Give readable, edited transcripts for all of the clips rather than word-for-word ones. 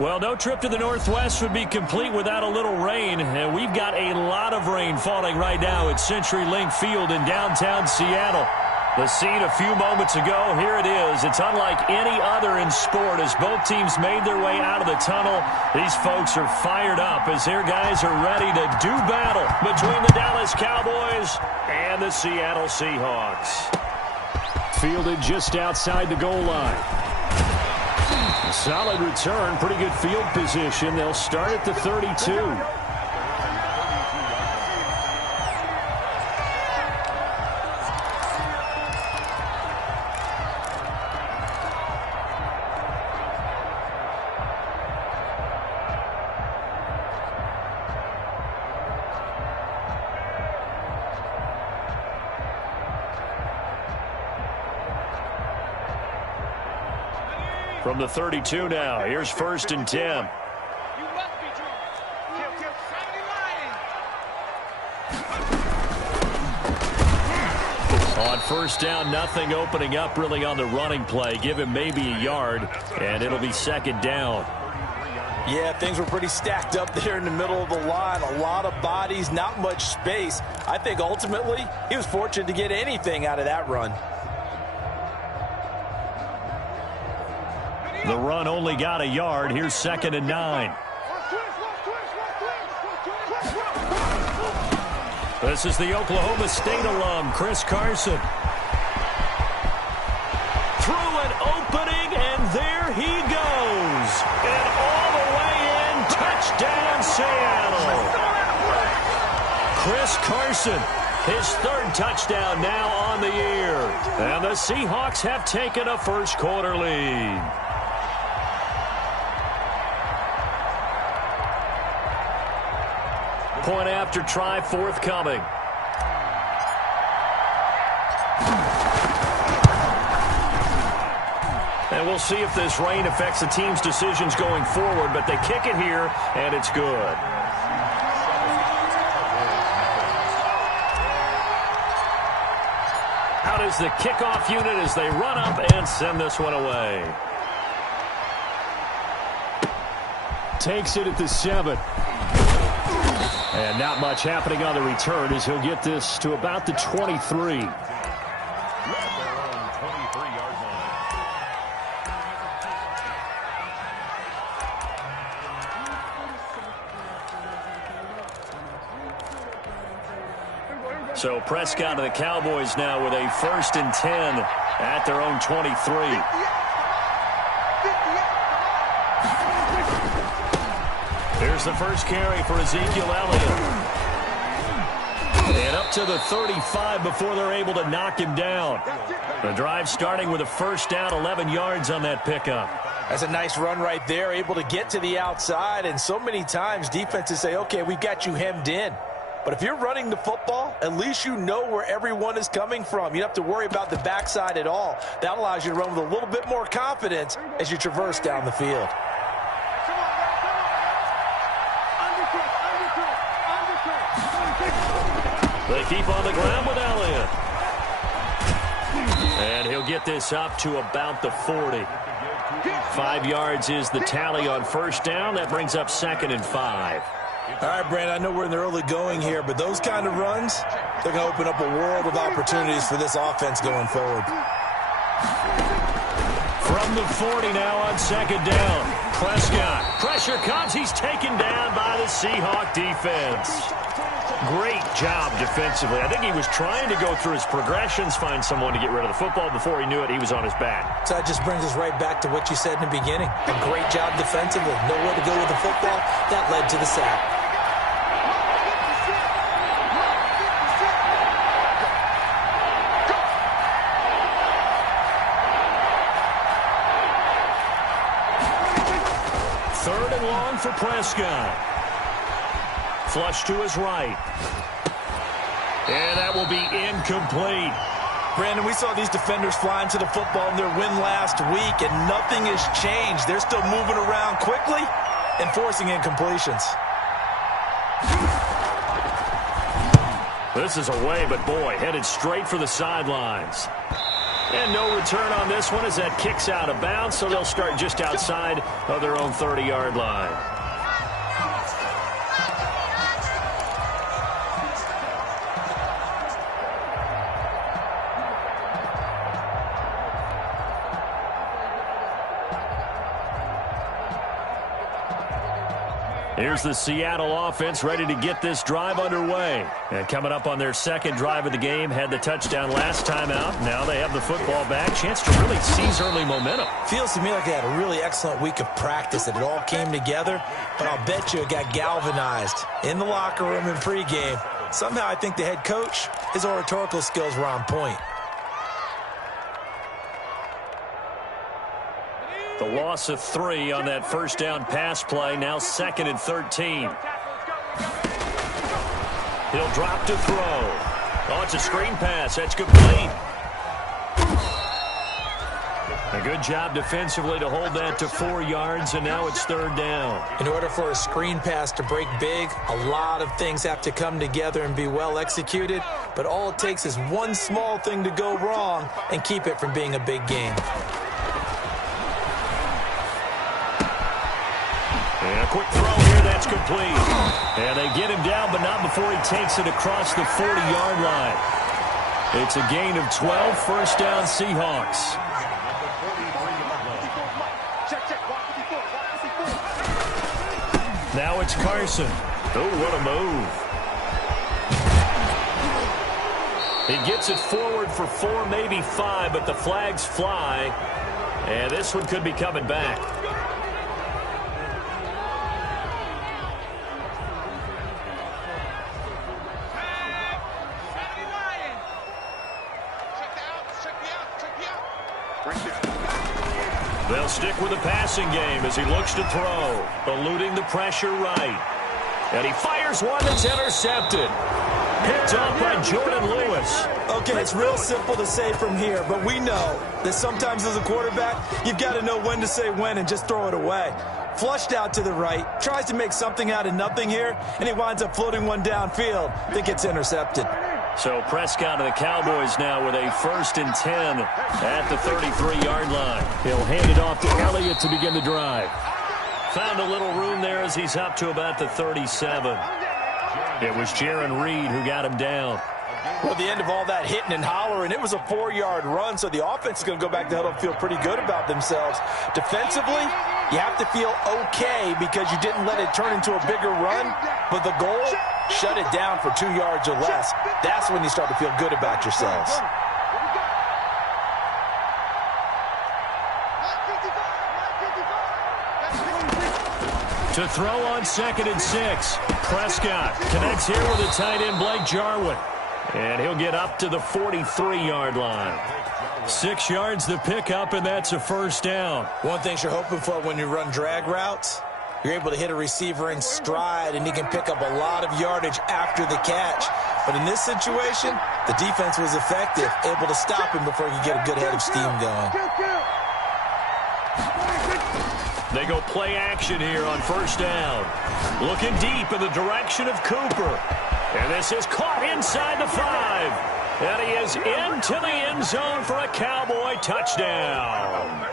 Well, no trip to the Northwest would be complete without a little rain, and we've got a lot of rain falling right now at CenturyLink Field in downtown Seattle. The scene a few moments ago, here it is. It's unlike any other in sport as both teams made their way out of the tunnel. These folks are fired up as their guys are ready to do battle between the Dallas Cowboys and the Seattle Seahawks. Fielded just outside the goal line. Solid return, pretty good field position. They'll start at the 32. From the 32 now, here's 1st and 10. On 1st down, nothing opening up really on the running play. Give him maybe a yard, and it'll be 2nd down. Yeah, things were pretty stacked up there in the middle of the line. A lot of bodies, not much space. I think ultimately he was fortunate to get anything out of that run. The run only got a yard. Here's 2nd and 9. This is the Oklahoma State alum, Chris Carson. Through an opening, and there he goes. And all the way in, touchdown Seattle. Chris Carson, his 3rd touchdown now on the year. And the Seahawks have taken a first-quarter lead. Point after try forthcoming. And we'll see if this rain affects the team's decisions going forward, but they kick it here, and it's good. Out is the kickoff unit as they run up and send this one away. Takes it at the 7. And not much happening on the return as he'll get this to about the 23. So Prescott and the Cowboys now with a 1st and 10 at their own 23. Here's the first carry for Ezekiel Elliott. And up to the 35 before they're able to knock him down. The drive starting with a 1st down, 11 yards on that pickup. That's a nice run right there, able to get to the outside. And so many times defenses say, okay, we've got you hemmed in. But if you're running the football, at least you know where everyone is coming from. You don't have to worry about the backside at all. That allows you to run with a little bit more confidence as you traverse down the field. They keep on the ground with Elliott. And he'll get this up to about the 40. 5 yards is the tally on 1st down. That brings up 2nd and 5. All right, Brandon, I know we're in the early going here, but those kind of runs, they're going to open up a world of opportunities for this offense going forward. From the 40 now on 2nd down. Prescott. Pressure comes. He's taken down by the Seahawk defense. Great job defensively. I think he was trying to go through his progressions, find someone to get rid of the football. Before he knew it, he was on his back. So that just brings us right back to what you said in the beginning. A great job defensively. Nowhere to go with the football. That led to the sack. Third and long for Prescott. Flush to his right. And that will be incomplete. Brandon, we saw these defenders flying to the football in their win last week, and nothing has changed. They're still moving around quickly and forcing incompletions. This is away, but boy, headed straight for the sidelines. And no return on this one as that kicks out of bounds, so they'll start just outside of their own 30-yard line. Here's the Seattle offense ready to get this drive underway. And coming up on their second drive of the game, had the touchdown last time out. Now they have the football back. Chance to really seize early momentum. Feels to me like they had a really excellent week of practice, that it all came together. But I'll bet you it got galvanized in the locker room in pregame. Somehow I think the head coach, his oratorical skills were on point. The loss of 3 on that first down pass play. Now 2nd and 13. He'll drop to throw. Oh, it's a screen pass. That's complete. A good job defensively to hold that to 4 yards, and now it's 3rd down. In order for a screen pass to break big, a lot of things have to come together and be well executed, but all it takes is one small thing to go wrong and keep it from being a big game. And a quick throw here, that's complete. And they get him down, but not before he takes it across the 40-yard line. It's a gain of 12, first down Seahawks. Now it's Carson. Oh, what a move. He gets it forward for 4, maybe 5, but the flags fly. And this one could be coming back. They'll stick with the passing game as he looks to throw, eluding the pressure right. And he fires one that's intercepted. Picked off by Jordan Lewis. Okay, it's real simple to say from here, but we know that sometimes as a quarterback, you've got to know when to say when and just throw it away. Flushed out to the right, tries to make something out of nothing here, and he winds up floating one downfield. I think it's intercepted. So Prescott and the Cowboys now with a 1st and 10 at the 33-yard line. He'll hand it off to Elliott to begin the drive. Found a little room there as he's up to about the 37. It was Jaron Reed who got him down. Well, the end of all that hitting and hollering, it was a 4-yard run, so the offense is going to go back to the huddle and feel pretty good about themselves. Defensively, you have to feel okay because you didn't let it turn into a bigger run, but the goal, shut it down for 2 yards or less. That's when you start to feel good about yourselves. To throw on 2nd and 6. Prescott connects here with the tight end Blake Jarwin. And he'll get up to the 43-yard line. 6 yards the pickup, and that's a first down. One thing you're hoping for when you run drag routes, you're able to hit a receiver in stride, and he can pick up a lot of yardage after the catch. But in this situation, the defense was effective, able to stop him before he could get a good head of steam going. They go play action here on first down. Looking deep in the direction of Cooper. And this is caught inside the 5. And he is into the end zone for a Cowboy touchdown.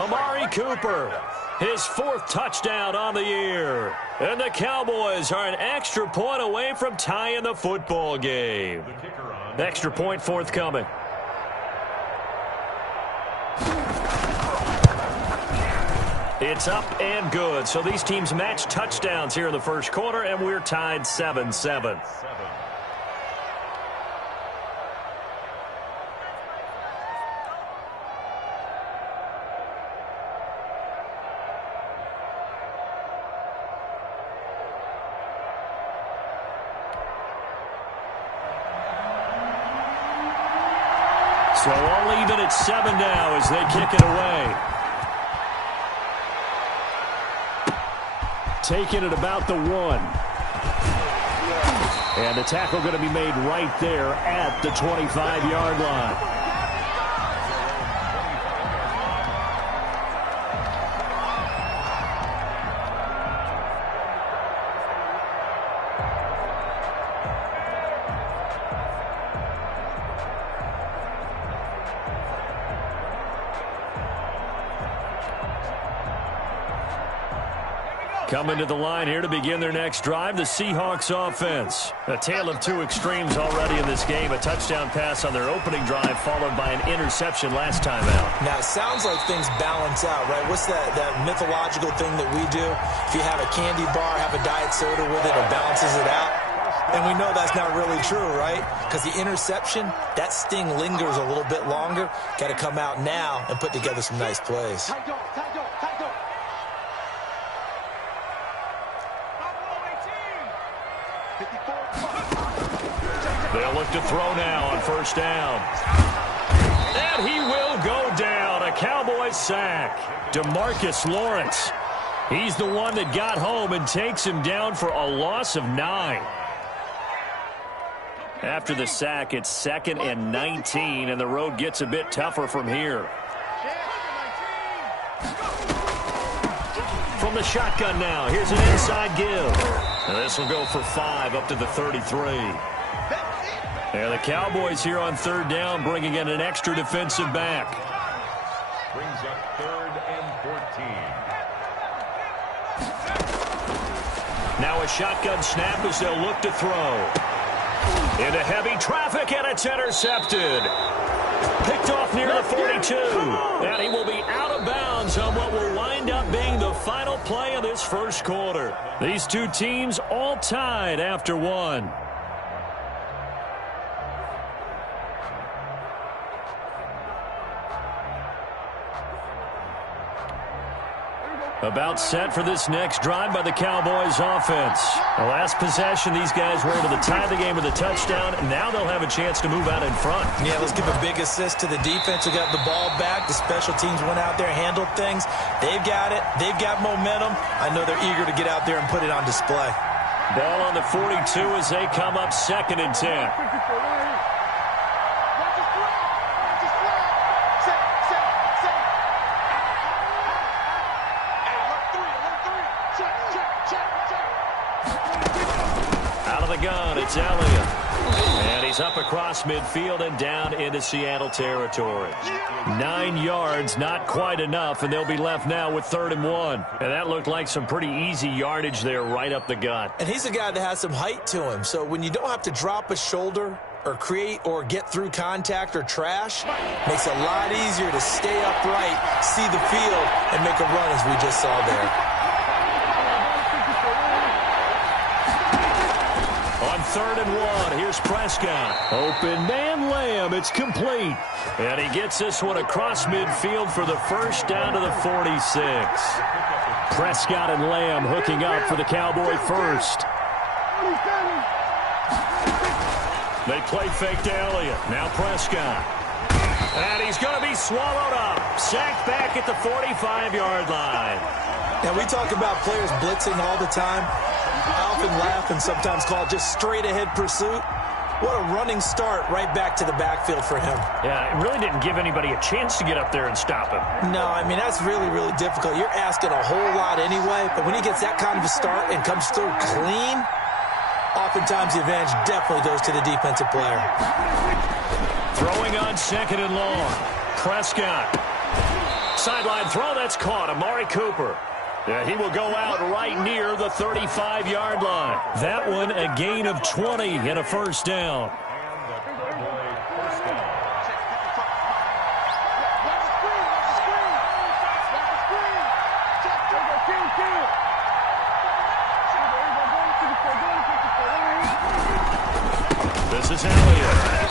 Amari Cooper, his 4th touchdown on the year. And the Cowboys are an extra point away from tying the football game. Extra point forthcoming. It's up and good. So these teams match touchdowns here in the first quarter, and we're tied 7-7. So all even at 7 now as they kick it away. Taking it about the 1. And the tackle going to be made right there at the 25-yard line. Coming to the line here to begin their next drive, the Seahawks offense. A tale of two extremes already in this game. A touchdown pass on their opening drive, followed by an interception last time out. Now, it sounds like things balance out, right? What's that mythological thing that we do? If you have a candy bar, have a diet soda with it, it balances it out. And we know that's not really true, right? Because the interception, that sting lingers a little bit longer. Got to come out now and put together some nice plays. They'll look to throw now on first down. And he will go down. A Cowboys sack. DeMarcus Lawrence. He's the one that got home and takes him down for a loss of 9. After the sack, it's 2nd and 19, and the road gets a bit tougher from here. From the shotgun now, here's an inside give. And this will go for 5 up to the 33. And the Cowboys here on third down, bringing in an extra defensive back. Brings up 3rd and 14. Now a shotgun snap as they'll look to throw. Into heavy traffic, and it's intercepted. Picked off near the 42. And he will be out of bounds on what will wind up being the final play of this first quarter. These two teams all tied after one. About set for this next drive by the Cowboys offense. The last possession, these guys were able to tie the game with a touchdown. Now they'll have a chance to move out in front. Yeah, let's give a big assist to the defense who got the ball back. The special teams went out there, handled things. They've got it. They've got momentum. I know they're eager to get out there and put it on display. Ball on the 42 as they come up 2nd and 10. Gun, it's Elliott. And he's up across midfield and down into Seattle territory. 9 yards, not quite enough, and they'll be left now with 3rd and 1. And that looked like some pretty easy yardage there right up the gut. And he's a guy that has some height to him, so when you don't have to drop a shoulder or create or get through contact or trash, makes it a lot easier to stay upright, see the field, and make a run as we just saw there. 3rd and 1. Here's Prescott. Open man Lamb. It's complete. And he gets this one across midfield for the first down to the 46. Prescott and Lamb hooking up for the Cowboy first. They play fake to Elliott. Now Prescott. And he's going to be swallowed up. Sacked back at the 45-yard line. Now, we talk about players blitzing all the time. I often laugh and sometimes call it just straight-ahead pursuit. What a running start right back to the backfield for him. Yeah, it really didn't give anybody a chance to get up there and stop him. No, I mean, that's really, really difficult. You're asking a whole lot anyway, but when he gets that kind of a start and comes through clean, oftentimes the advantage definitely goes to the defensive player. Throwing on 2nd and long. Prescott. Sideline throw, that's caught. Amari Cooper. Yeah, he will go out right near the 35-yard line. That one a gain of 20 and a first down. This is Elliott.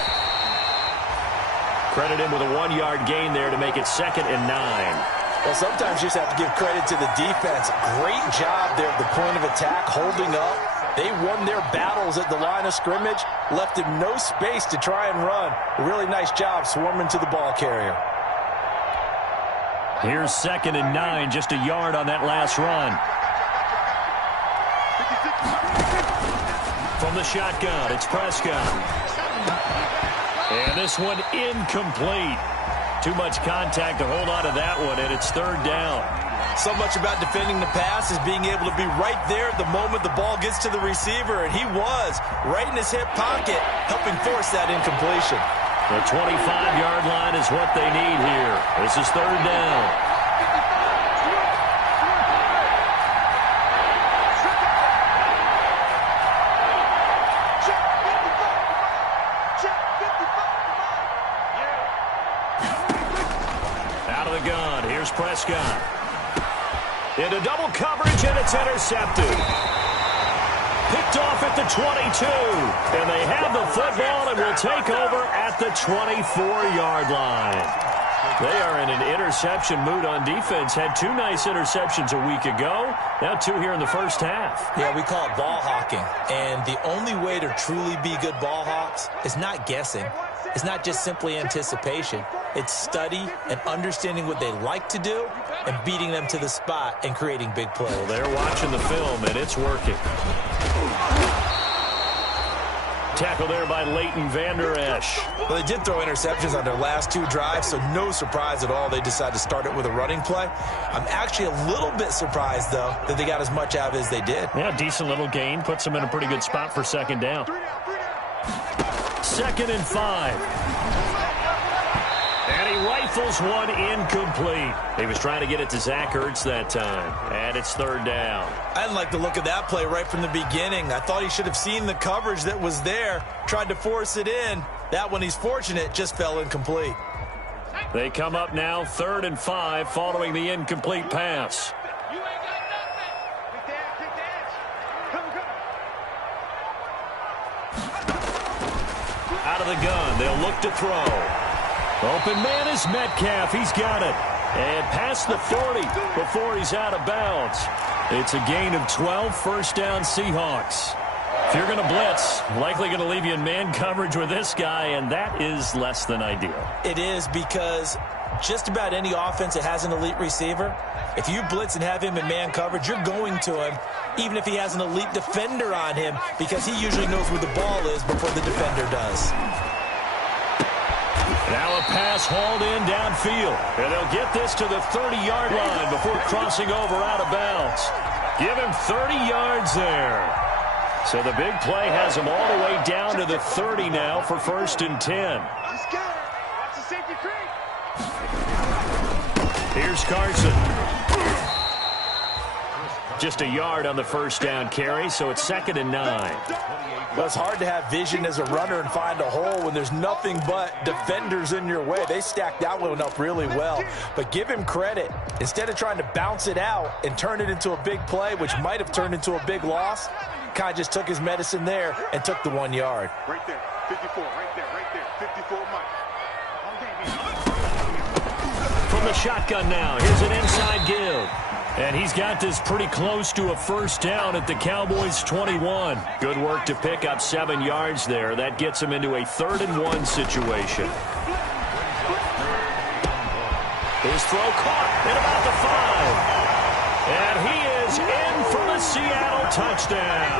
Credit him with a 1-yard gain there to make it 2nd and 9. Well, sometimes you just have to give credit to the defense. Great job there at the point of attack, holding up. They won their battles at the line of scrimmage, left him no space to try and run. A really nice job swarming to the ball carrier. Here's 2nd and 9, just a yard on that last run. From the shotgun, it's Prescott. And this one incomplete. Too much contact to hold on to that one, and it's 3rd down. So much about defending the pass is being able to be right there at the moment the ball gets to the receiver, and he was right in his hip pocket, helping force that incompletion. The 25-yard line is what they need here. This is 3rd down. Prescott. Into double coverage, and it's intercepted. Picked off at the 22. And they have the football and will take over at the 24-yard line. They are in an interception mood on defense. Had 2 nice interceptions a week ago. Now 2 here in the first half. Yeah, we call it ball hawking. And the only way to truly be good ball hawks is not guessing. It's not just simply anticipation. It's study and understanding what they like to do and beating them to the spot and creating big plays. Well, they're watching the film, and it's working. Tackle there by Leighton Vander Esch. Well, they did throw interceptions on their last 2 drives, so no surprise at all they decided to start it with a running play. I'm actually a little bit surprised, though, that they got as much out of it as they did. Yeah, decent little gain. Puts them in a pretty good spot for second down. 2nd and 5. And he rifles one incomplete. He was trying to get it to Zach Ertz that time. And it's 3rd down. I didn't like the look of that play right from the beginning. I thought he should have seen the coverage that was there, tried to force it in. That one, he's fortunate, just fell incomplete. They come up now 3rd and 5 following the incomplete pass. Out of the gun, they'll look to throw. Open man is Metcalf. He's got it. And past the 40 before he's out of bounds. It's a gain of 12, 1st down Seahawks. If you're going to blitz, likely going to leave you in man coverage with this guy, and that is less than ideal. It is, because just about any offense that has an elite receiver, if you blitz and have him in man coverage, you're going to him, even if he has an elite defender on him, because he usually knows where the ball is before the defender does. Now a pass hauled in downfield. And they'll get this to the 30-yard line before crossing over out of bounds. Give him 30 yards there. So the big play has him all the way down to the 30 now for 1st and 10. Here's Carson. Just a yard on the 1st down carry, so it's 2nd and 9. Well, it's hard to have vision as a runner and find a hole when there's nothing but defenders in your way. They stacked that one up really well. But give him credit. Instead of trying to bounce it out and turn it into a big play, which might have turned into a big loss, kind of just took his medicine there and took the 1 yard. Right there, 54, right there, 54, Mike. From the shotgun now, here's an inside give. And he's got this pretty close to a 1st down at the Cowboys' 21. Good work to pick up 7 yards there. That gets him into a 3rd and 1 situation. His throw caught at about the 5. And he is in for the Seattle touchdown.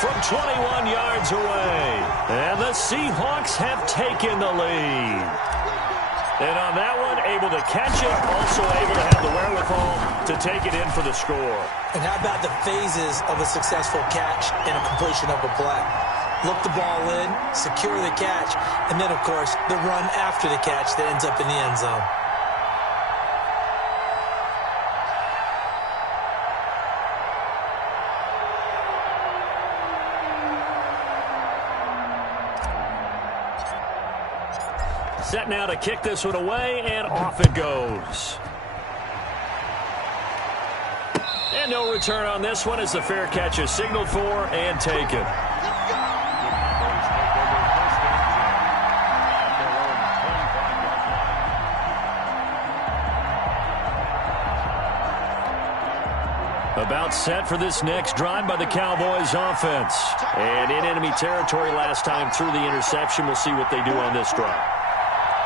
From 21 yards away. And the Seahawks have taken the lead. And on that one, able to catch it, also able to have the wherewithal to take it in for the score. And how about the phases of a successful catch and a completion of a play? Look the ball in, secure the catch, and then, of course, the run after the catch that ends up in the end zone. Set now to kick this one away, and off it goes. And no return on this one as the fair catch is signaled for and taken. About set for this next drive by the Cowboys offense. And in enemy territory last time through the interception. We'll see what they do on this drive.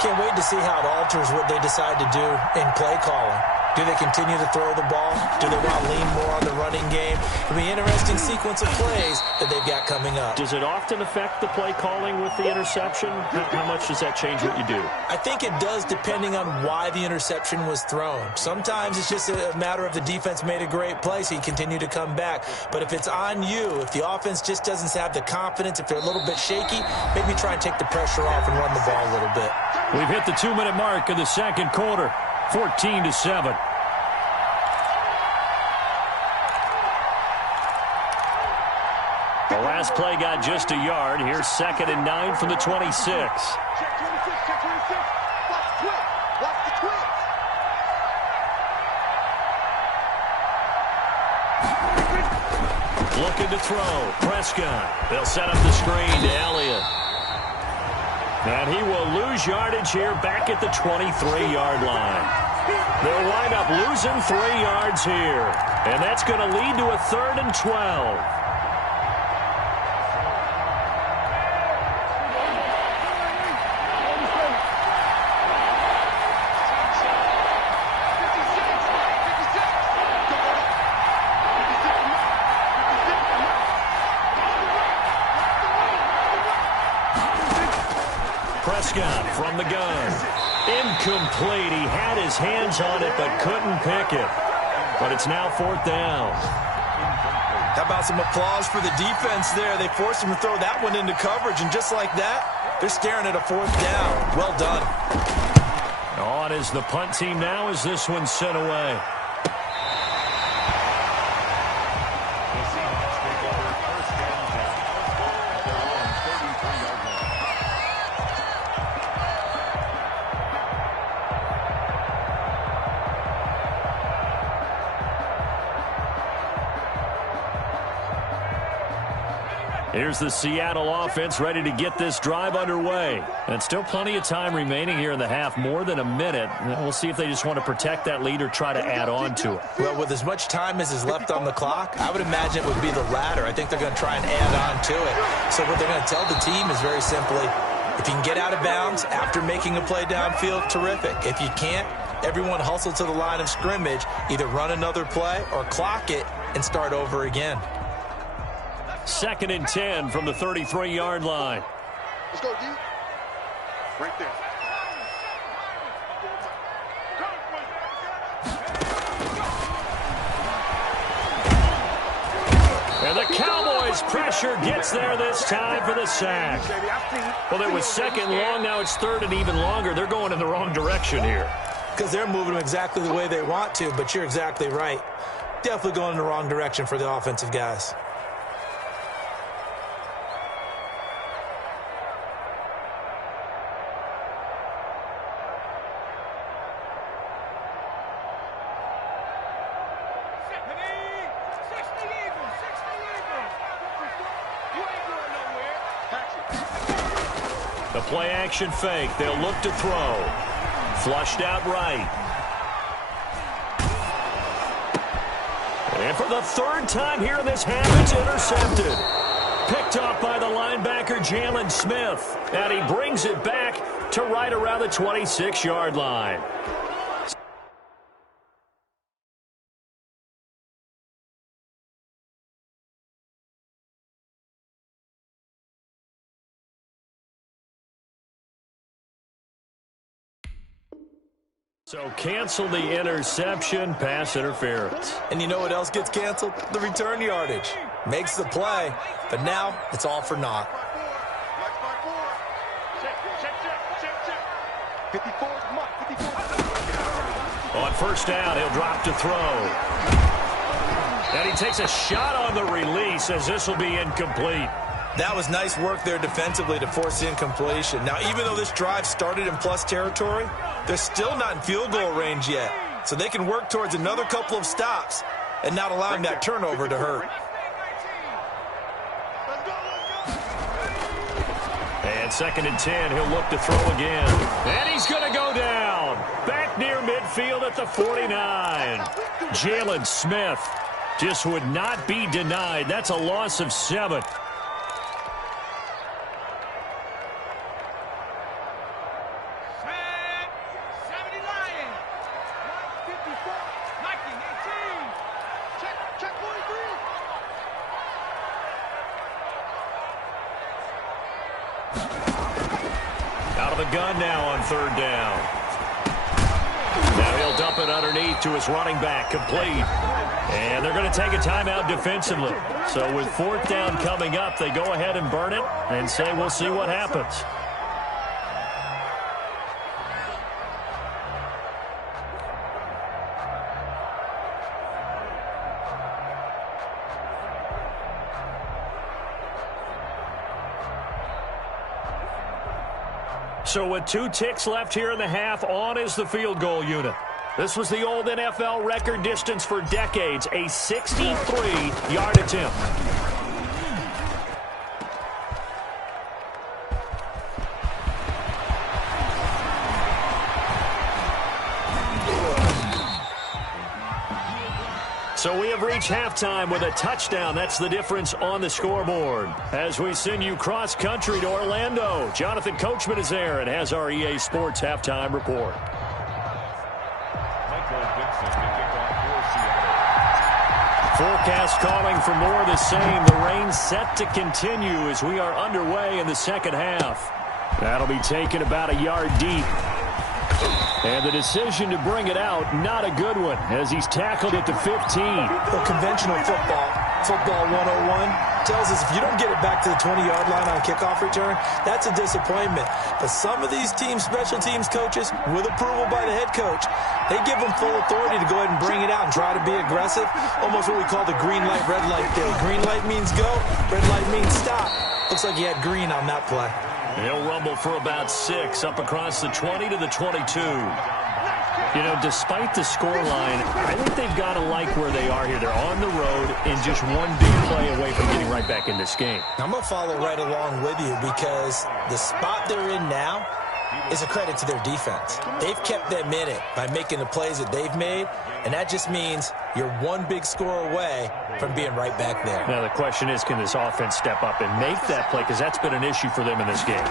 Can't wait to see how it alters what they decide to do in play calling. Do they continue to throw the ball? Do they want to lean more on the running game? It'll be an interesting sequence of plays that they've got coming up. Does it often affect the play calling with the interception? How much does that change what you do? I think it does, depending on why the interception was thrown. Sometimes it's just a matter of the defense made a great play, so you continue to come back. But if it's on you, if the offense just doesn't have the confidence, if they're a little bit shaky, maybe try and take the pressure off and run the ball a little bit. We've hit the 2-minute mark of the second quarter, 14-7. The last play got just a yard. Here's 2nd and 9 from the 26. Looking to throw. Prescott. They'll set up the screen to Elliott. And he will lose yardage here back at the 23-yard line. They'll wind up losing 3 yards here. And that's going to lead to a 3rd and 12. Prescott from the gun. Incomplete. He had his hands on it but couldn't pick it. But it's now 4th down. How about some applause for the defense there? They forced him to throw that one into coverage, and just like that, they're staring at a 4th down. Well done. On is the punt team now as this one's sent away. Here's the Seattle offense ready to get this drive underway. And still plenty of time remaining here in the half, more than a minute. We'll see if they just want to protect that lead or try to add on to it. Well, with as much time as is left on the clock, I would imagine it would be the latter. I think they're going to try and add on to it. So what they're going to tell the team is very simply, if you can get out of bounds after making a play downfield, terrific. If you can't, everyone hustle to the line of scrimmage, either run another play or clock it and start over again. 2nd and 10 from the 33-yard line. Let's go, D. Right there. And the Cowboys' pressure gets there this time for the sack. Well, it was 2nd long. Now it's 3rd and even longer. They're going in the wrong direction here. Because they're moving them exactly the way they want to, but you're exactly right. Definitely going in the wrong direction for the offensive guys. The play action fake. They'll look to throw. Flushed out right. And for the 3rd time here in this half, it's intercepted. Picked off by the linebacker, Jalen Smith. And he brings it back to right around the 26-yard line. So cancel the interception, pass interference. And you know what else gets canceled? The return yardage. Makes the play, but now it's all for naught. 54, come on, 54. On 1st down, he'll drop to throw. And he takes a shot on the release as this will be incomplete. That was nice work there defensively to force the incompletion. Now, even though this drive started in plus territory, they're still not in field goal range yet. So they can work towards another couple of stops and not allowing that turnover to hurt. And 2nd and 10, he'll look to throw again. And he's going to go down. Back near midfield at the 49. Jalen Smith just would not be denied. That's a loss of 7. Out of the gun now on 3rd down. Now he'll dump it underneath to his running back, complete. And they're going to take a timeout defensively. So with 4th down coming up, they go ahead and burn it and say we'll see what happens. So with 2 ticks left here in the half, on is the field goal unit. This was the old NFL record distance for decades, a 63-yard attempt. So we have reached halftime with a touchdown. That's the difference on the scoreboard. As we send you cross-country to Orlando, Jonathan Coachman is there and has our EA Sports halftime report. Forecast calling for more of the same. The rain set to continue as we are underway in the second half. That'll be taken about a yard deep. And the decision to bring it out, not a good one, as he's tackled at the 15. Well, conventional football 101, tells us if you don't get it back to the 20-yard line on a kickoff return, that's a disappointment. But some of these special teams coaches, with approval by the head coach, they give them full authority to go ahead and bring it out and try to be aggressive. Almost what we call the green light, red light theory. Green light means go, red light means stop. Looks like he had green on that play. He'll rumble for about 6 up across the 20 to the 22. You know, despite the scoreline, I think they've got to like where they are here. They're on the road and just one big play away from getting right back in this game. I'm going to follow right along with you because the spot they're in now is a credit to their defense. They've kept them in it by making the plays that they've made, and that just means you're one big score away from being right back there. Now, the question is, can this offense step up and make that play? Because that's been an issue for them in this game.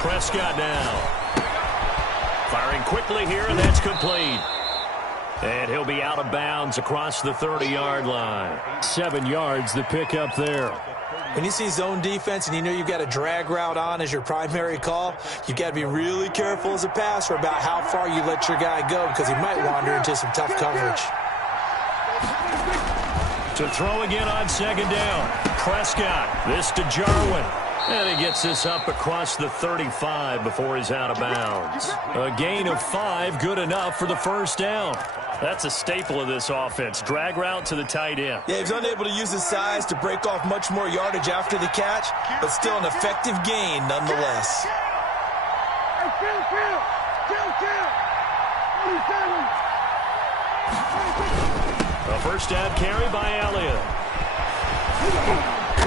Prescott now. Firing quickly here, and that's complete. And he'll be out of bounds across the 30-yard line. 7 yards, the pickup there. When you see zone defense and you know you've got a drag route on as your primary call, you've got to be really careful as a passer about how far you let your guy go because he might wander into some tough coverage. To throw again on second down. Prescott, this to Jarwin. And he gets this up across the 35 before he's out of bounds. A gain of 5, good enough for the first down. That's a staple of this offense. Drag route to the tight end. Yeah, he's unable to use his size to break off much more yardage after the catch, but still an effective gain nonetheless. A first down carry by Elliott.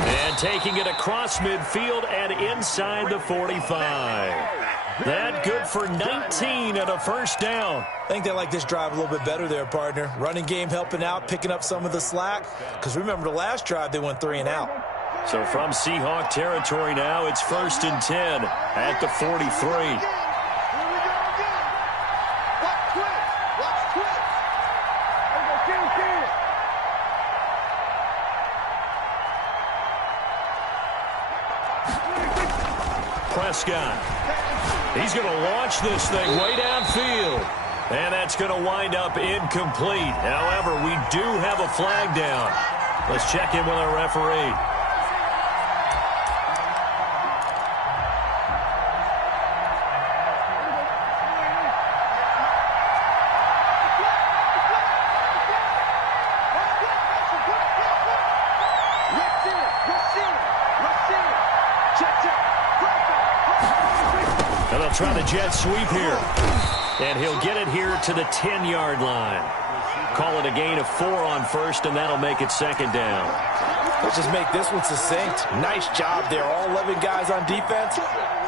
And taking it across midfield and inside the 45. That good for 19 and a first down. I think they like this drive a little bit better there, partner. Running game helping out, picking up some of the slack. Because remember, the last drive, they went 3 and out. So from Seahawk territory now, it's 1st and 10 at the 43. Prescott. He's going to launch this thing way downfield. And that's going to wind up incomplete. However, we do have a flag down. Let's check in with our referee. And they'll try the jet sweep here. And he'll get it here to the 10-yard line. Call it a gain of 4 on first, and that'll make it 2nd down. Let's just make this one succinct. Nice job there. All 11 guys on defense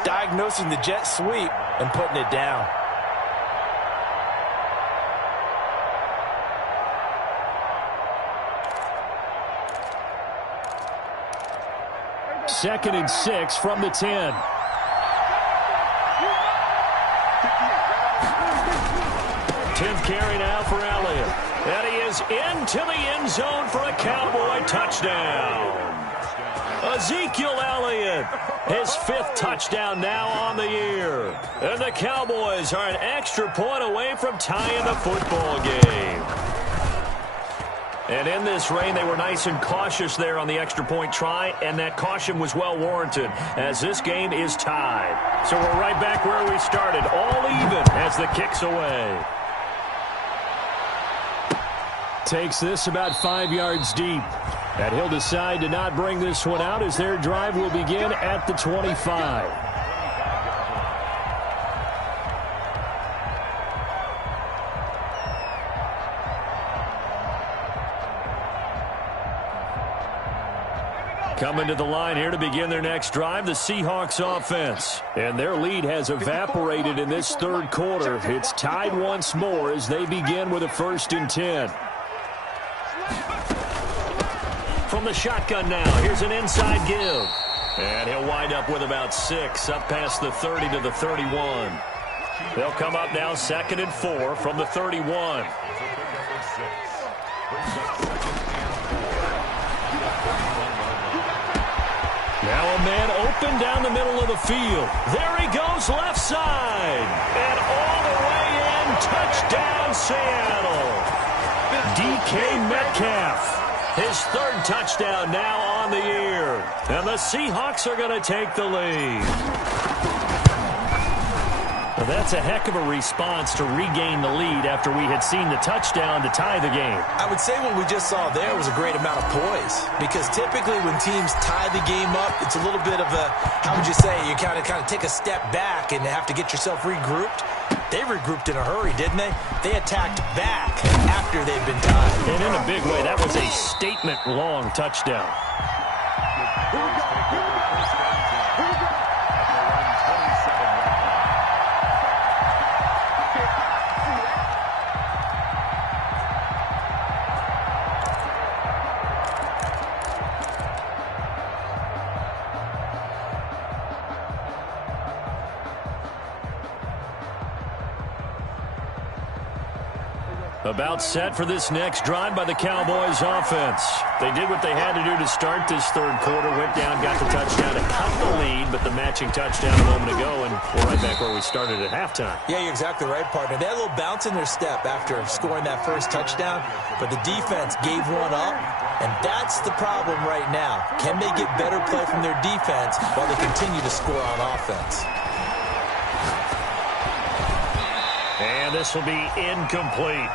diagnosing the jet sweep and putting it down. Second and 6 from the 10. Tenth carry now for Elliott. And he is into the end zone for a Cowboy touchdown. Ezekiel Elliott, his 5th touchdown now on the year. And the Cowboys are an extra point away from tying the football game. And in this rain, they were nice and cautious there on the extra point try, and that caution was well warranted as this game is tied. So we're right back where we started, all even as the kick's away. Takes this about 5 yards deep. And he'll decide to not bring this one out as their drive will begin at the 25. Coming to the line here to begin their next drive, the Seahawks offense. And their lead has evaporated in this third quarter. It's tied once more as they begin with a 1st and 10. From the shotgun now, here's an inside give. And he'll wind up with about 6, up past the 30 to the 31. They'll come up now 2nd and 4 from the 31. Now a man open down the middle of the field. There he goes, left side. And all the way in, touchdown Seattle. DK Metcalf, his 3rd touchdown now on the year. And the Seahawks are going to take the lead. Well, that's a heck of a response to regain the lead after we had seen the touchdown to tie the game. I would say what we just saw there was a great amount of poise, because typically when teams tie the game up, it's a little bit of a, how would you say, you kind of take a step back and have to get yourself regrouped. They regrouped in a hurry, didn't they? They attacked back after they'd been tied. And in a big way, that was a statement-long touchdown. About set for this next drive by the Cowboys offense. They did what they had to do to start this third quarter. Went down, got the touchdown to cut the lead, but the matching touchdown a moment ago, and we're right back where we started at halftime. Yeah, you're exactly right, partner. They had a little bounce in their step after scoring that first touchdown, but the defense gave one up, and that's the problem right now. Can they get better play from their defense while they continue to score on offense? And this will be incomplete.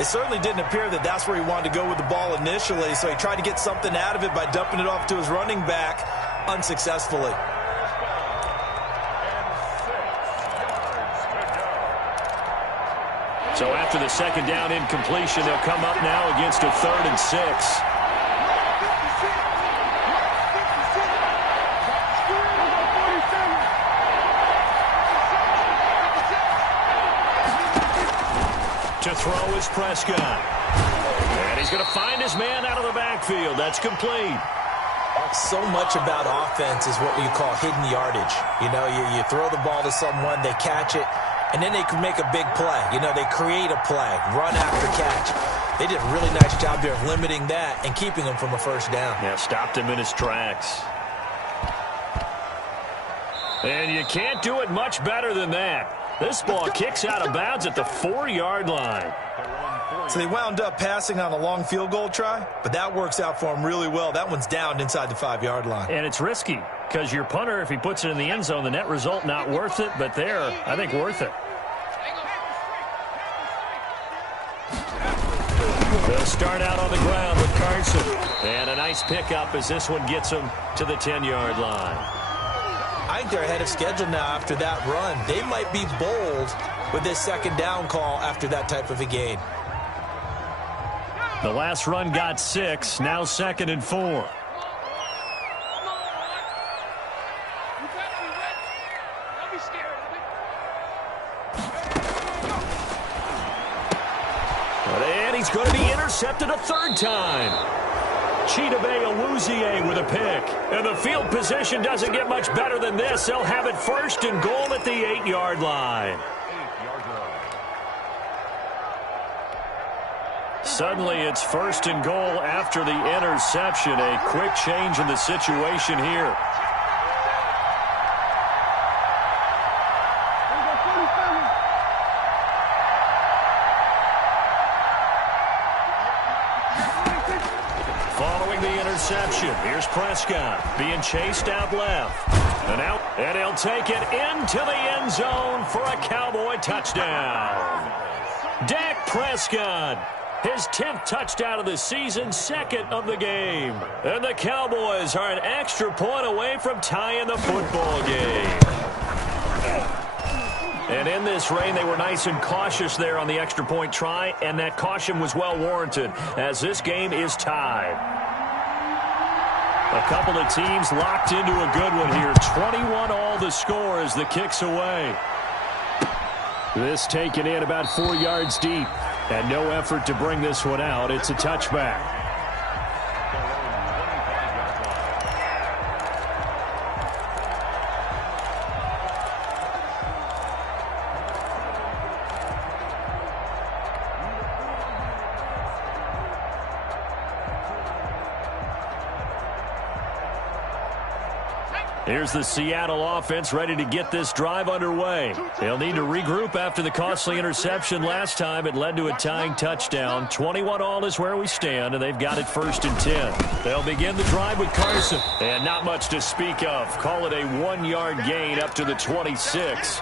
It certainly didn't appear that that's where he wanted to go with the ball initially, so he tried to get something out of it by dumping it off to his running back unsuccessfully. So after the 2nd down incompletion, they'll come up now against a 3rd and 6. To throw is Prescott. And he's going to find his man out of the backfield. That's complete. So much about offense is what you call hidden yardage. You know, you throw the ball to someone, they catch it, and then they can make a big play. You know, they create a play, run after catch. They did a really nice job there of limiting that and keeping him from a 1st down. Yeah, stopped him in his tracks. And you can't do it much better than that. This ball kicks out of bounds at the 4-yard line. So they wound up passing on a long field goal try, but that works out for them really well. That one's down inside the 5-yard line. And it's risky because your punter, if he puts it in the end zone, the net result not worth it, but there, I think worth it. They'll start out on the ground with Carson. And a nice pickup as this one gets him to the 10-yard line. I think they're ahead of schedule now after that run. They might be bold with this 2nd down call after that type of a gain. The last run got 6, now 2nd and 4. And he's going to be intercepted a 3rd time. Chidobe Awuzie with a pick. And the field position doesn't get much better than this. They'll have it 1st and goal at the 8-yard line. Suddenly it's 1st and goal after the interception. A quick change in the situation here. Interception. Here's Prescott being chased out left. And he'll take it into the end zone for a Cowboy touchdown. Dak Prescott, his 10th touchdown of the season, 2nd of the game. And the Cowboys are an extra point away from tying the football game. And in this rain, they were nice and cautious there on the extra point try, and that caution was well warranted as this game is tied. A couple of teams locked into a good one here. 21 all the score as the kick's away. This taken in about 4 yards deep. And no effort to bring this one out. It's a touchback. Here's the Seattle offense ready to get this drive underway. They'll need to regroup after the costly interception last time. It led to a tying touchdown. 21 all is where we stand, and they've got it 1st and 10. They'll begin the drive with Carson. And not much to speak of. Call it a 1-yard gain up to the 26.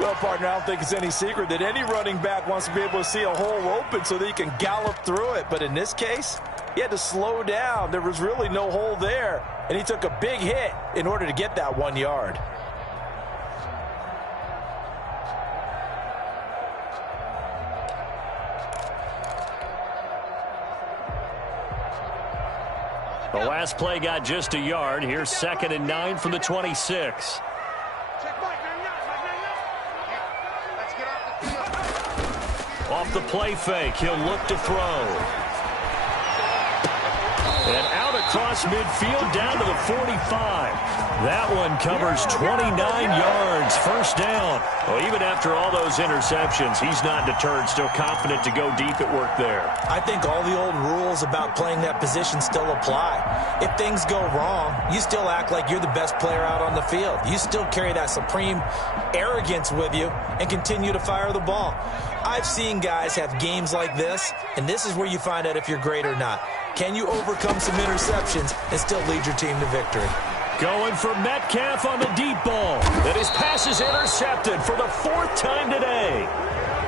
Well, partner, I don't think it's any secret that any running back wants to be able to see a hole open so that he can gallop through it. But in this case, he had to slow down. There was really no hole there, and he took a big hit in order to get that 1 yard. The last play got just a yard. Here's 2nd and 9 from the 26. Off the play fake, he'll look to throw. And out across midfield down to the 45. That one covers 29 yards. 1st down. Well, even after all those interceptions, he's not deterred. Still confident to go deep at work there. I think all the old rules about playing that position still apply. If things go wrong, you still act like you're the best player out on the field. You still carry that supreme arrogance with you and continue to fire the ball. I've seen guys have games like this, and this is where you find out if you're great or not. Can you overcome some interceptions and still lead your team to victory? Going for Metcalf on the deep ball. And his pass is intercepted for the 4th time today.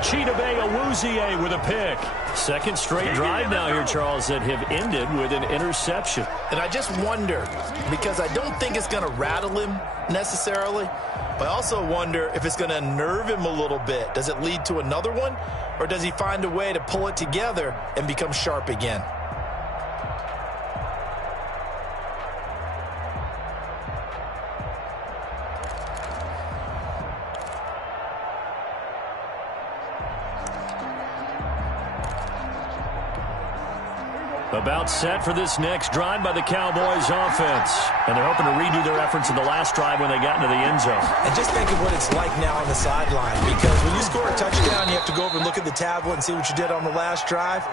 Chidobe Awuzie with a pick. 2nd straight drive now here, Charles, that have ended with an interception. And I just wonder, because I don't think it's going to rattle him necessarily, but I also wonder if it's going to nerve him a little bit. Does it lead to another one, or does he find a way to pull it together and become sharp again? About set for this next drive by the Cowboys offense. And they're hoping to redo their efforts in the last drive when they got into the end zone. And just think of what it's like now on the sideline, because when you score a touchdown, you have to go over and look at the tablet and see what you did on the last drive.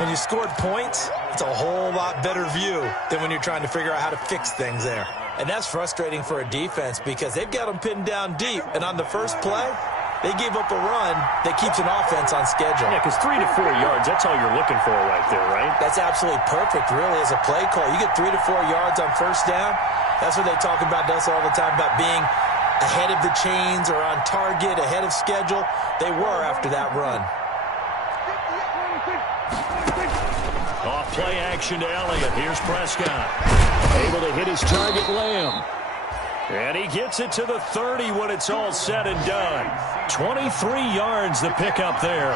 When you scored points, it's a whole lot better view than when you're trying to figure out how to fix things there. And that's frustrating for a defense because they've got them pinned down deep. And on the first play, they gave up a run that keeps an offense on schedule. Yeah, because 3 to 4 yards, that's all you're looking for right there, right? That's absolutely perfect, really, as a play call. You get 3 to 4 yards on 1st down. That's what they talk about us all the time, about being ahead of the chains or on target, ahead of schedule. They were after that run. Off play action to Elliott. Here's Prescott. Able to hit his target, Lamb. And he gets it to the 30 when it's all said and done. 23 yards the pickup there.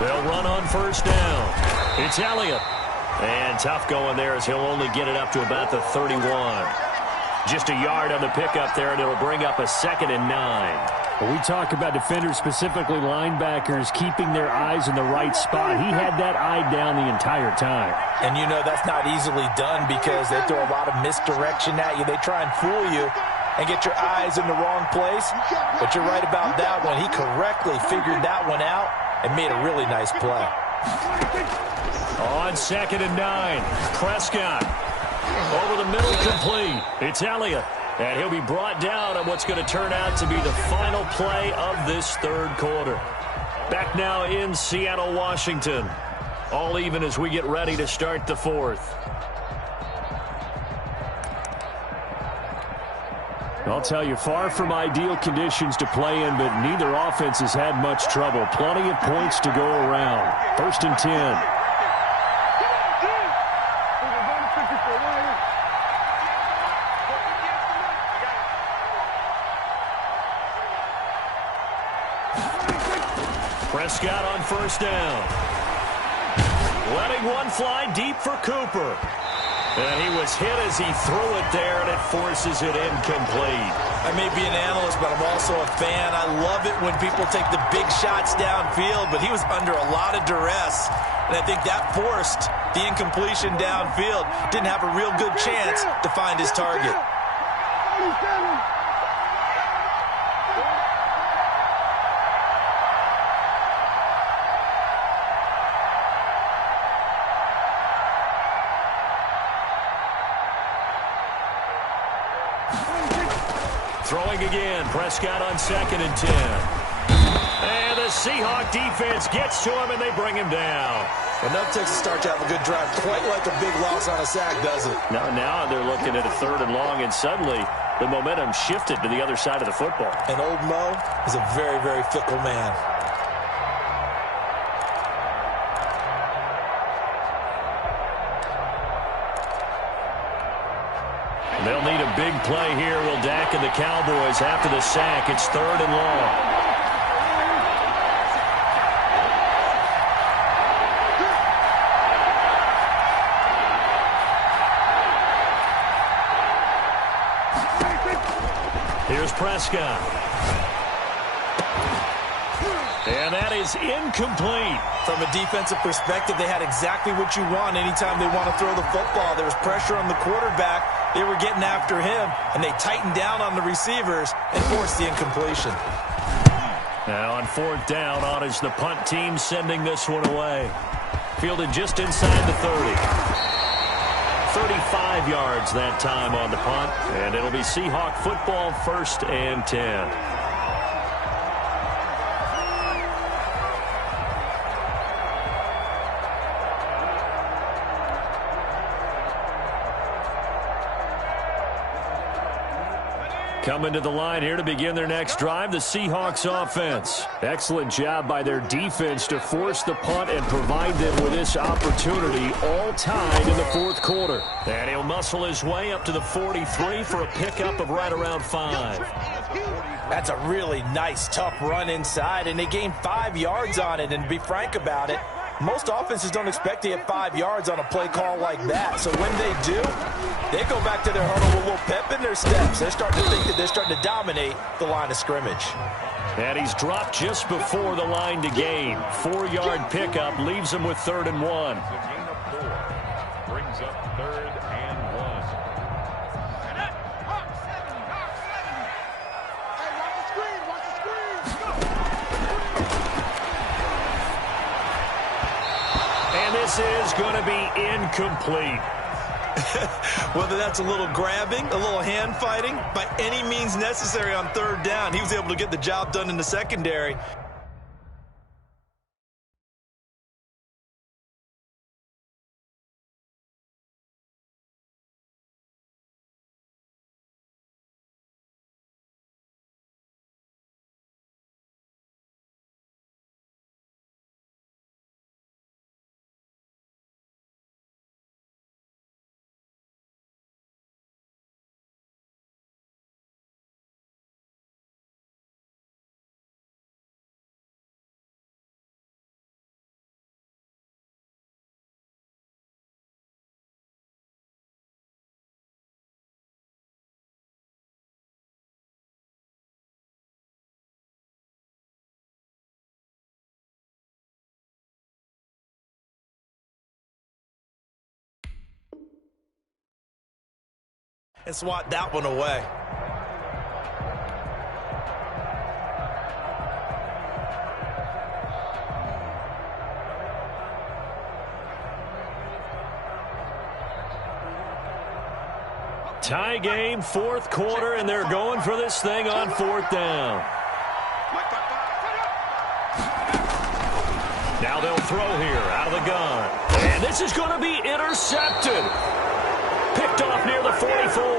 They'll run on 1st down. It's Elliott. And tough going there as he'll only get it up to about the 31. Just a yard on the pickup there, and it'll bring up a 2nd and 9. When we talk about defenders, specifically linebackers, keeping their eyes in the right spot, he had that eye down the entire time. And you know that's not easily done because they throw a lot of misdirection at you. They try and fool you and get your eyes in the wrong place. But you're right about that one. He correctly figured that one out and made a really nice play. On 2nd and 9, Prescott. Over the middle, complete. It's Elliott. And he'll be brought down on what's going to turn out to be the final play of this 3rd quarter. Back now in Seattle, Washington. All even as we get ready to start the 4th. I'll tell you, far from ideal conditions to play in, but neither offense has had much trouble. Plenty of points to go around. 1st and 10. Prescott on 1st down. Letting one fly deep for Cooper. And he was hit as he threw it there, and it forces it incomplete. I may be an analyst, but I'm also a fan. I love it when people take the big shots downfield, but he was under a lot of duress, and I think that forced the incompletion downfield. Didn't have a real good chance to find his target. Throwing again, Prescott on 2nd and 10. And the Seahawk defense gets to him, and they bring him down. Enough takes to start to have a good drive. Quite like a big loss on a sack, does it? Now they're looking at a 3rd and long, and suddenly the momentum shifted to the other side of the football. And old Mo is a very, very fickle man. They'll need a big play here. Will Dak and the Cowboys after the sack. It's 3rd and long. Here's Prescott. And that is incomplete. From a defensive perspective, they had exactly what you want anytime they want to throw the football. There was pressure on the quarterback. They were getting after him, and they tightened down on the receivers and forced the incompletion. Now on 4th down, on is the punt team sending this one away. Fielded just inside the 30. 35 yards that time on the punt, and it'll be Seahawk football, 1st and 10. Coming to the line here to begin their next drive, the Seahawks offense. Excellent job by their defense to force the punt and provide them with this opportunity, all tied in the 4th quarter. And he'll muscle his way up to the 43 for a pickup of right around 5. That's a really nice, tough run inside, and they gained 5 yards on it. And to be frank about it, most offenses don't expect to get 5 yards on a play call like that. So when they do, they go back to their huddle with a little pep in their steps. They're starting to think that they're starting to dominate the line of scrimmage. And he's dropped just before the line to gain. 4-yard pickup leaves him with 3rd and 1. Brings up 3rd and 1. Hey, watch the screen, watch the screen. And this is going to be incomplete. Whether that's a little grabbing, a little hand fighting, by any means necessary on 3rd down, he was able to get the job done in the secondary. And swat that one away. Tie game, 4th quarter, and they're going for this thing on 4th down. Now they'll throw here out of the gun. And this is going to be intercepted. Picked off near the 44.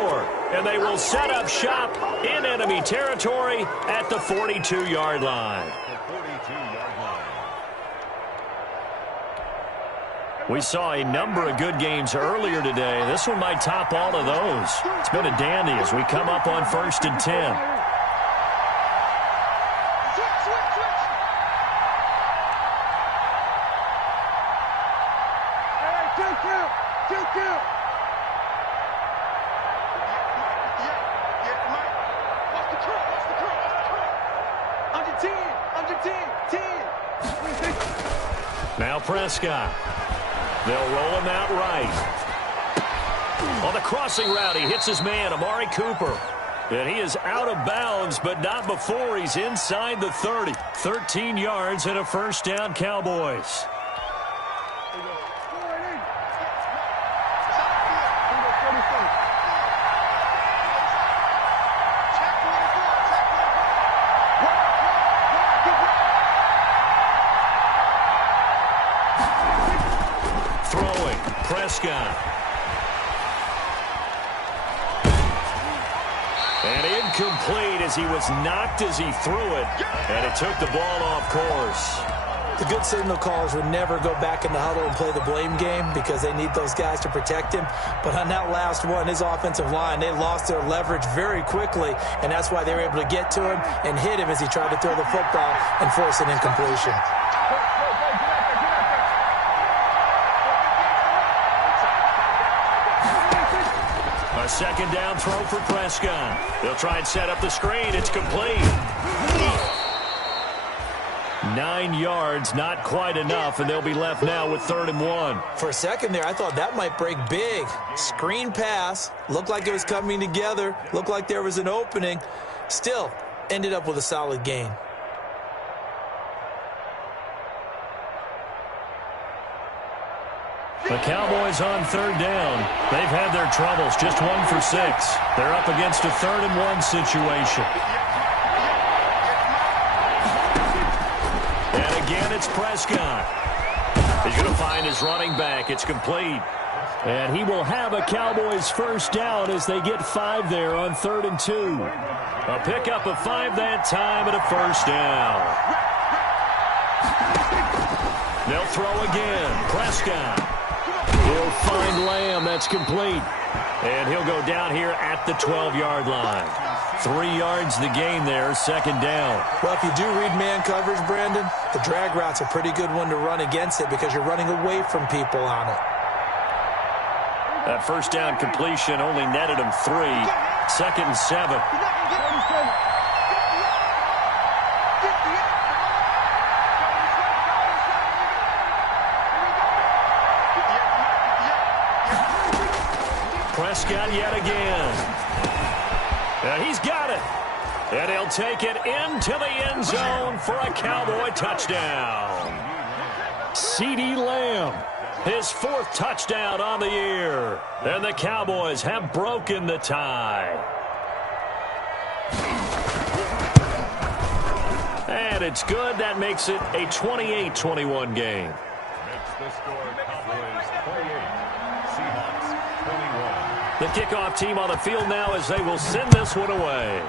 And they will set up shop in enemy territory at the 42-yard line. We saw a number of good games earlier today. This one might top all of those. It's been a dandy as we come up on 1st and 10. Kill. Now Prescott. They'll roll him out right. On the crossing route, he hits his man, Amari Cooper. And he is out of bounds, but not before he's inside the 30. 13 yards and a first down, Cowboys. Throwing, Prescott. And incomplete as he was knocked as he threw it. And it took the ball off course. The good signal callers would never go back in the huddle and play the blame game because they need those guys to protect him. But on that last one, his offensive line, they lost their leverage very quickly, and that's why they were able to get to him and hit him as he tried to throw the football and force an incompletion. A second down throw for Prescott. They'll try and set up the screen. It's complete. 9 yards, not quite enough, and they'll be left now with 3rd and 1. For a second there, I thought that might break big. Screen pass. Looked like it was coming together. Looked like there was an opening. Still, ended up with a solid gain. The Cowboys on 3rd down. They've had their troubles, just 1 for 6. They're up against a 3rd and 1 situation. And again, it's Prescott. He's going to find his running back. It's complete. And he will have a Cowboys first down as they get 5 there on 3rd and 2. A pickup of 5 that time and a first down. They'll throw again. Prescott. He'll find Lamb. That's complete. And he'll go down here at the 12-yard line. 3 yards the gain there, 2nd down. Well, if you do read man coverage, Brandon, the drag route's a pretty good one to run against it because you're running away from people on it. That first down completion only netted him 3. 2nd and 7. Prescott yet again. And he's got it. And he'll take it into the end zone for a Cowboy touchdown. CeeDee Lamb. His 4th touchdown on the year. And the Cowboys have broken the tie. And it's good. That makes it a 28-21 game. Makes the score Cowboys 28, Seahawks 21. The kickoff team on the field now as they will send this one away.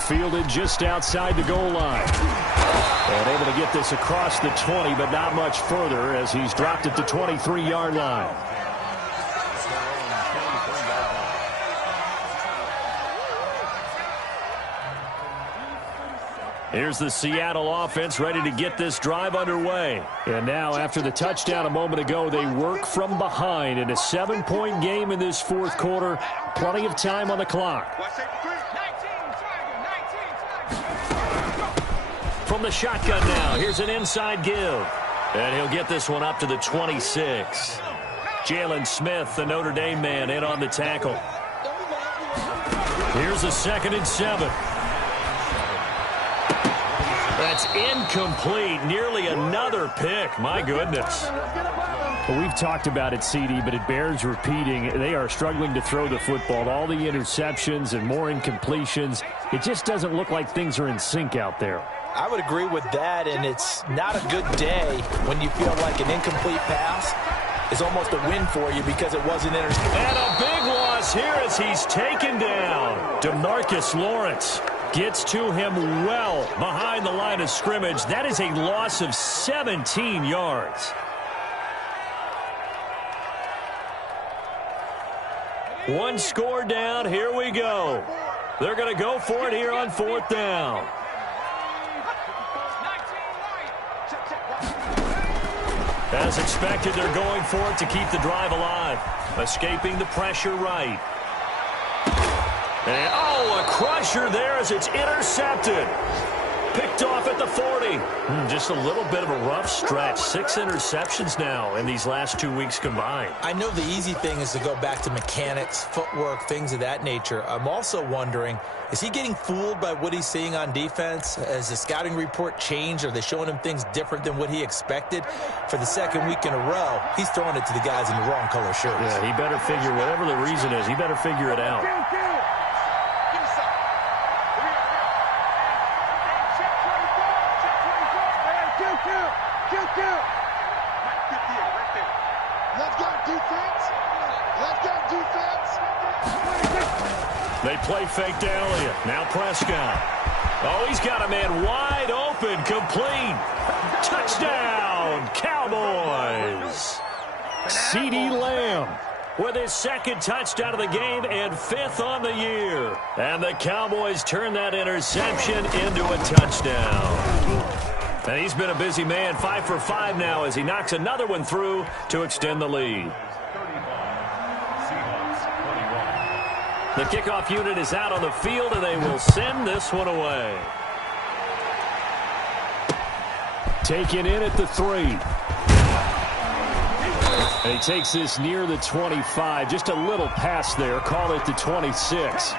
Fielded just outside the goal line. And able to get this across the 20, but not much further as he's dropped at the 23-yard line. Here's the Seattle offense ready to get this drive underway. And now, after the touchdown a moment ago, they work from behind in a 7-point game in this 4th quarter. Plenty of time on the clock. From the shotgun now, here's an inside give. And he'll get this one up to the 26. Jalen Smith, the Notre Dame man, in on the tackle. Here's a 2nd and 7. That's incomplete. Nearly another pick. My goodness. Well, we've talked about it, CD, but it bears repeating. They are struggling to throw the football. All the interceptions and more incompletions. It just doesn't look like things are in sync out there. I would agree with that, and it's not a good day when you feel like an incomplete pass is almost a win for you because it wasn't intercepted. And a big loss here as he's taken down. DeMarcus Lawrence gets to him well behind the line of scrimmage. That is a loss of 17 yards. One score down. Here we go. They're going to go for it here on 4th down. As expected, they're going for it to keep the drive alive. Escaping the pressure right. And, oh, a crusher there as it's intercepted. Picked off at the 40. Just a little bit of a rough stretch. 6 interceptions now in these last 2 weeks combined. I know the easy thing is to go back to mechanics, footwork, things of that nature. I'm also wondering, is he getting fooled by what he's seeing on defense? Has the scouting report changed? Are they showing him things different than what he expected? For the second week in a row, he's throwing it to the guys in the wrong color shirts. Yeah, he better figure, whatever the reason is, he better figure it out. They play fake to Elliott. Now Prescott. Oh, he's got a man wide open, complete. Touchdown, Cowboys. CeeDee Lamb with his second touchdown of the game and 5th on the year. And the Cowboys turn that interception into a touchdown. And he's been a busy man, 5 for 5 now as he knocks another one through to extend the lead. The kickoff unit is out on the field, and they will send this one away. Taken in at the 3. And he takes this near the 25. Just a little pass there. Call it the 26.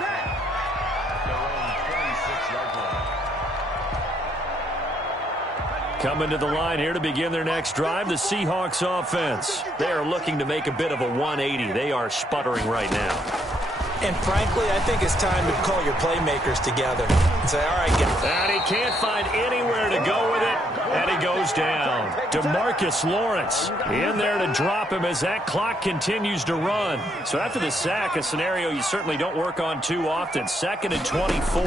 Coming to the line here to begin their next drive, the Seahawks offense. They are looking to make a bit of a 180. They are sputtering right now. And frankly, I think it's time to call your playmakers together and say, all right, guys. And he can't find anywhere to go with it, and he goes down. DeMarcus Lawrence in there to drop him as that clock continues to run. So after the sack, a scenario you certainly don't work on too often. 2nd and 24.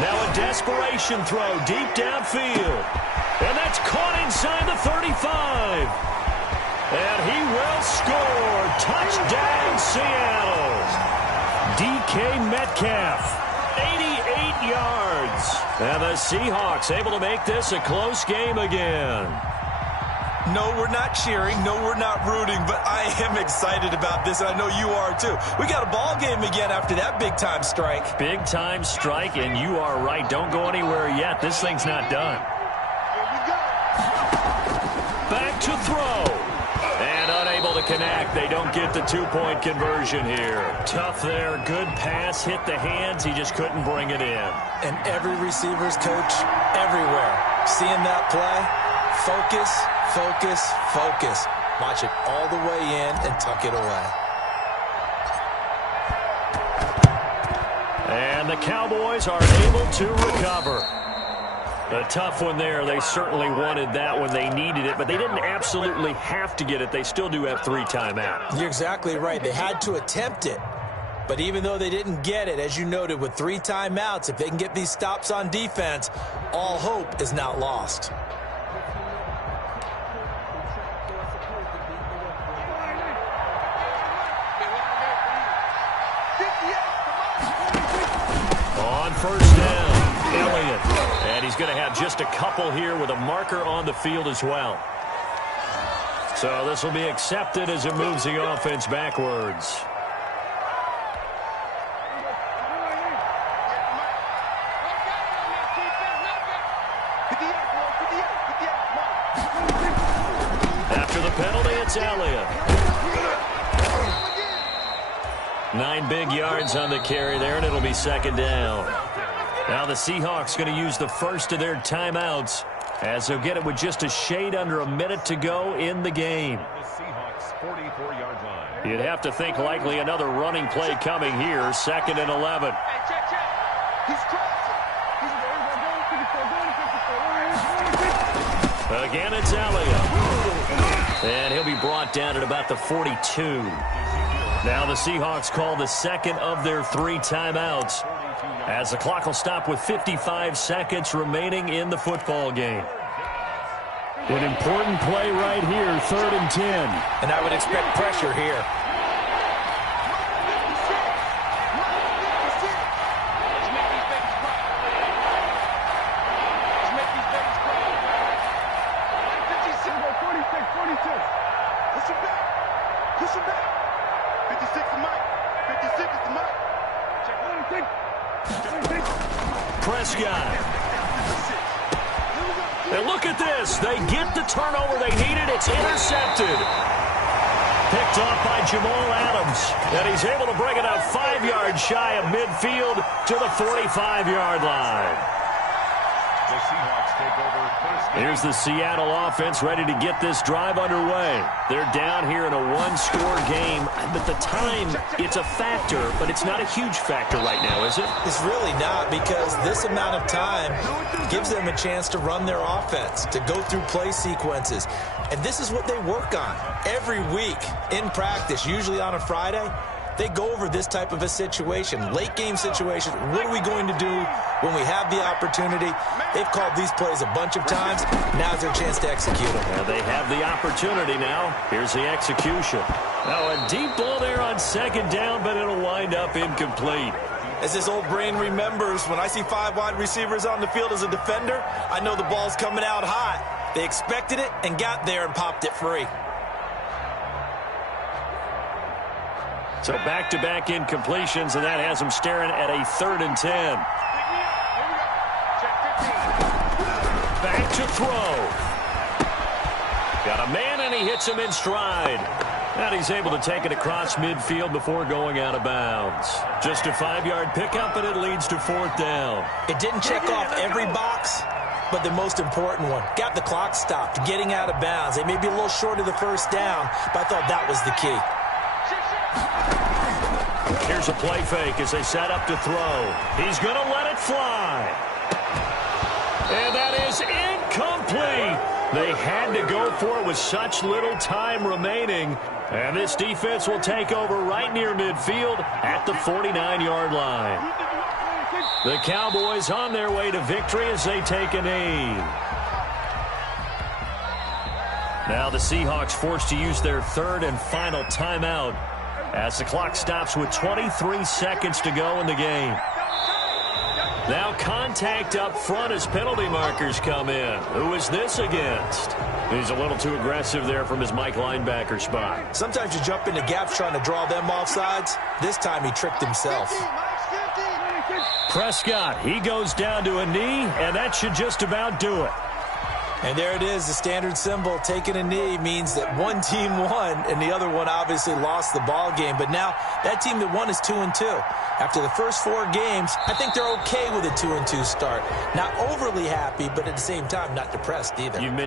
Now a desperation throw deep downfield. And that's caught inside the 35. And he will score. Touchdown, Seattle. DK Metcalf, 88 yards. And the Seahawks able to make this a close game again. No, we're not cheering. No, we're not rooting. But I am excited about this, and I know you are too. We got a ball game again after that big-time strike. Big-time strike, and you are right. Don't go anywhere yet. This thing's not done. Back to throw. And unable to connect. They don't get the 2-point conversion here. Tough there. Good pass. Hit the hands. He just couldn't bring it in. And every receiver's coach everywhere seeing that play. Focus, focus, focus. Watch it all the way in and tuck it away. And the Cowboys are able to recover. A tough one there. They certainly wanted that when they needed it, but they didn't absolutely have to get it. They still do have 3 timeouts. You're exactly right. They had to attempt it. But even though they didn't get it, as you noted, with 3 timeouts, if they can get these stops on defense, all hope is not lost. On first down, Elliott. And he's going to have just a couple here with a marker on the field as well. So this will be accepted as it moves the offense backwards. After the penalty, it's Elliott. 9 big yards on the carry there, and it'll be 2nd down. Now the Seahawks going to use the first of their timeouts as they'll get it with just a shade under a minute to go in the game. You'd have to think likely another running play coming here, 2nd and 11. Again, it's Elliott. And he'll be brought down at about the 42. Now the Seahawks call the 2nd of their 3 timeouts as the clock will stop with 55 seconds remaining in the football game. An important play right here, 3rd and 10. And I would expect pressure here. Prescott. And look at this. They get the turnover they needed. It's intercepted. Picked off by Jamal Adams. And he's able to bring it up 5 yards shy of midfield to the 45-yard line. The Seahawks take over first. Here's the Seattle offense ready to get this drive underway. They're down here in a one-score game. But the time, it's a factor, but it's not a huge factor right now, is it? It's really not, because this amount of time gives them a chance to run their offense, to go through play sequences. And this is what they work on every week in practice, usually on a Friday. They go over this type of a situation, late game situation. What are we going to do when we have the opportunity? They've called these plays a bunch of times. Now's their chance to execute them. Yeah, they have the opportunity now. Here's the execution. Now a deep ball there on second down, but it'll wind up incomplete. As this old brain remembers, when I see 5 wide receivers on the field as a defender, I know the ball's coming out hot. They expected it and got there and popped it free. So back-to-back incompletions, and that has them staring at a 3rd and 10. Back to throw. Got a man, and he hits him in stride. And he's able to take it across midfield before going out of bounds. Just a 5-yard pickup, and it leads to 4th down. It didn't check off every box, but the most important one. Got the clock stopped, getting out of bounds. They may be a little short of the 1st down, but I thought that was the key. Here's a play fake as they set up to throw. He's going to let it fly. And that is incomplete. They had to go for it with such little time remaining. And this defense will take over right near midfield at the 49-yard line. The Cowboys on their way to victory as they take a knee. Now the Seahawks forced to use their 3rd and final timeout as the clock stops with 23 seconds to go in the game. Now contact up front as penalty markers come in. Who is this against? He's a little too aggressive there from his Mike linebacker spot. Sometimes you jump into gaps trying to draw them off sides. This time he tricked himself. Prescott, he goes down to a knee, and that should just about do it. And there it is, the standard symbol. Taking a knee means that one team won, and the other one obviously lost the ball game. But now that team that won is 2-2. After the first 4 games, I think they're okay with a 2-2 start. Not overly happy, but at the same time, not depressed either.